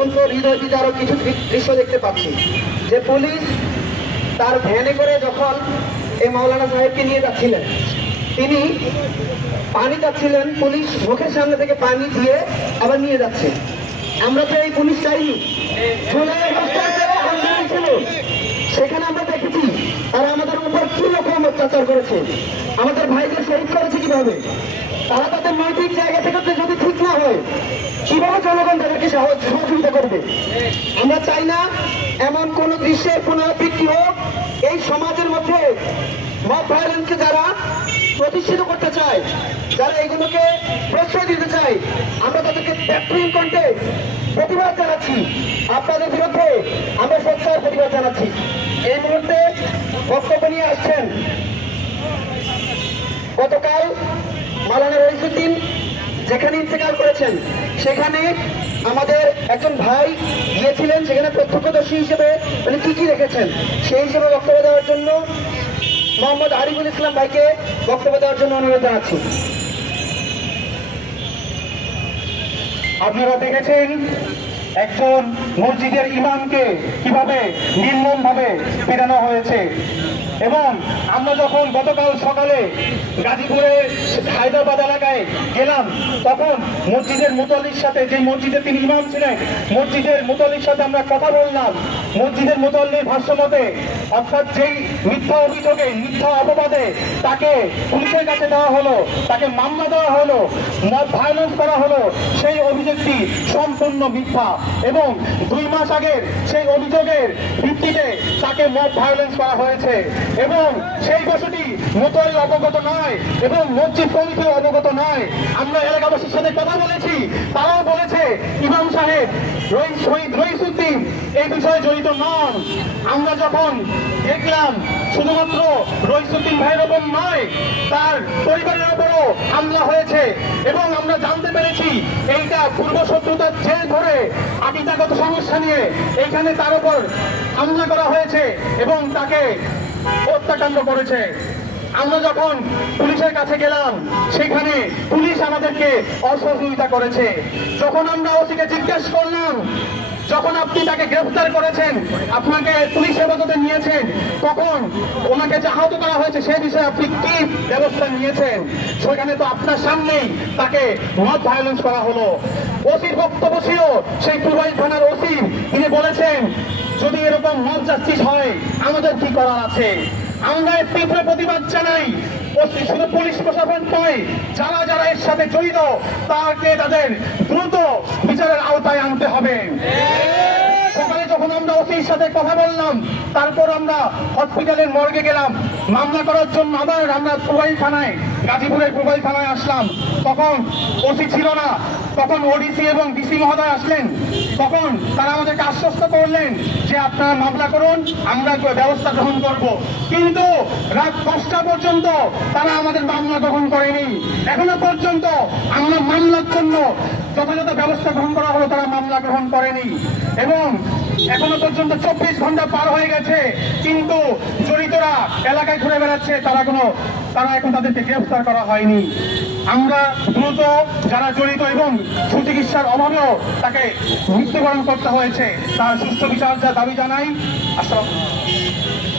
অত্যন্ত হৃদয় বিদারক কিছু দৃশ্য দেখতে পাচ্ছি, যে পুলিশ তার ভ্যানে করে যখন এই মাওলানা সাহেবকে নিয়ে যাচ্ছিলেন, তিনি পানি চাচ্ছিলেন, পুলিশ মুখের সামনে থেকে পানি দিয়ে আবার নিয়ে যাচ্ছে। আমরা তো এই পুলিশ চাইনি। জুলাই আগস্টে আন্দোলন ছিল, সেখানে আমরা দেখেছি তারা আমাদের উপর কি রকম অত্যাচার করেছে, আমাদের ভাইদের শহীদ করেছে কিভাবে। তারা তাদের নৈতিক জায়গা থেকে যদি ঠিক না হয়, কিভাবে জনগণ তাদেরকে সহযোগিতা করবে? আমরা চাই না এমন কোন দৃশ্যের পুনরাবৃত্তি হোক। এই সমাজের মধ্যে মব ভায়োলেন্সকে যারা প্রতিষ্ঠিত করতে চায়, যারা এগুলোকে প্রশ্রয় দিতে চায়, আমরা তাদেরকে ব্যাপক কণ্ঠে প্রতিবাদ জানাচ্ছি। আপনাদের বিরুদ্ধে আমরা সোচ্চার প্রতিবাদ জানাচ্ছি। এই মুহূর্তে বক্তব্য নিয়ে আসছেন গতকাল মাওলানা রইসুদ্দিন যেখানে ইন্তেকাল করেছেন, সেখানে আমাদের একজন ভাই গিয়েছিলেন, সেখানে প্রত্যক্ষদর্শী হিসেবে উনি কি রেখেছেন সেই হিসেবে বক্তব্য দেওয়ার জন্য মোহাম্মদ আরিফুল ইসলাম ভাইকে বক্তব্য দেওয়ার জন্য অনুরোধ জানাচ্ছি। আপনারা দেখেছেন একজন মসজিদের ইমামকে কিভাবে নির্মমভাবে পেটানো হয়েছে, এবং আমরা যখন গতকাল সকালে গাজীপুরের হায়দ্রাবাদ এলাকায় গেলাম, তখন মসজিদের মুতল্লির সাথে, যে মসজিদে তিনি ইমাম ছিলেন, মসজিদের মুতল্লির সাথে আমরা কথা বললাম। মসজিদের মুতল্লির ভাষ্যমতে, অর্থাৎ যেই মিথ্যা অভিযোগে, মিথ্যা অপবাদে তাকে পুলিশের কাছে দেওয়া হলো, তাকে মামলা দেওয়া হলো, মব ভায়োলেন্স করা হলো, সেই অভিযোগটি সম্পূর্ণ মিথ্যা, এবং 2 মাস আগের সেই অভিযোগের ভিত্তিতে তাকে মব ভায়োলেন্স করা হয়েছে, এবং সেই বিষয়টি মুতল্লি অবগত নয় এবং মসজিদ কমিটি অবগত নয়। আমরা এলাকাবাসীর সাথে কথা বলেছি, তারাও বলেছে ইমাম সাহেব শহীদ রইসুদ্দিন এই বিষয়ে জড়িত নন। আমরা যখন দেখলাম শুধুমাত্র রইসুদ্দিন ভাইয়ের ওপর নয়, তার পরিবারের ওপরও হামলা হয়েছে, এবং আমরা জানতে পেরেছি এইটা পূর্ব শত্রুতার জের ধরে আকিদাগত সমস্যা নিয়ে এইখানে তার উপর হামলা করা হয়েছে এবং তাকে হত্যাকাণ্ড করেছে। আমরা যখন পুলিশের কাছে গেলাম, সেখানে পুলিশ আমাদেরকে অসহযোগিতা করেছে। যখন আমরা ওসিকে জিজ্ঞেস করলাম, যখন আপনি তাকে গ্রেফতার করেছেন, আপনাকে পুলিশ হেফাজতে নিয়েছেন, তখন ওনাকে যে আহত করা হয়েছে সে বিষয়ে আপনি কি ব্যবস্থা নিয়েছেন? সেখানে তো আপনার সামনেই তাকে মব ভায়োলেন্স করা হলো। ওসির বক্তব্য ছিল, সেই পূর্বাইল থানার ওসি, তিনি বলেছেন যদি এরকম মব জাস্টিস হয় আমাদের কি করার আছে। আমরা তীব্র প্রতিবাদ জানাই। শুধু পুলিশ প্রশাসন নয়, যারা যারা এর সাথে জড়িত তাদের দ্রুত বিচারের আওতায় আনতে হবে। সকালে যখন আমরা ওসির সাথে কথা বললাম, তারপর আমরা হসপিটালের মর্গে গেলাম মামলা করার জন্য। আবার আমরা পূর্বাইল থানায়, গাজীপুরের পূর্বাইল থানায় আসলাম, তখন ওসি ছিল না, তখন ওডিসি এবং ডিসি মহোদয় আসলেন। তখন তারা আমাদেরকে আশ্বস্ত করলেন যে আপনারা মামলা করুন, আমরা ব্যবস্থা গ্রহণ করব। কিন্তু রাত 10টা পর্যন্ত তারা আমাদের মামলা গ্রহণ করেনি। এখনো পর্যন্ত আমরা মামলার জন্য যথাযথ ব্যবস্থা গ্রহণ করা হলো, তারা মামলা গ্রহণ করেনি, এবং এখনো পর্যন্ত 24 ঘন্টা পার হয়ে গেছে, কিন্তু জড়িতরা এলাকায় ঘুরে বেড়াচ্ছে, তারা এখন তাদেরকে গ্রেফতার করা হয়নি। আমরা দ্রুত যারা জড়িত এবং সুচিকিৎসার অভাবেও তাকে মৃত্যুবরণ করতে হয়েছে, তার সুস্থ বিচার দাবি জানাই। আসসালামু আলাইকুম।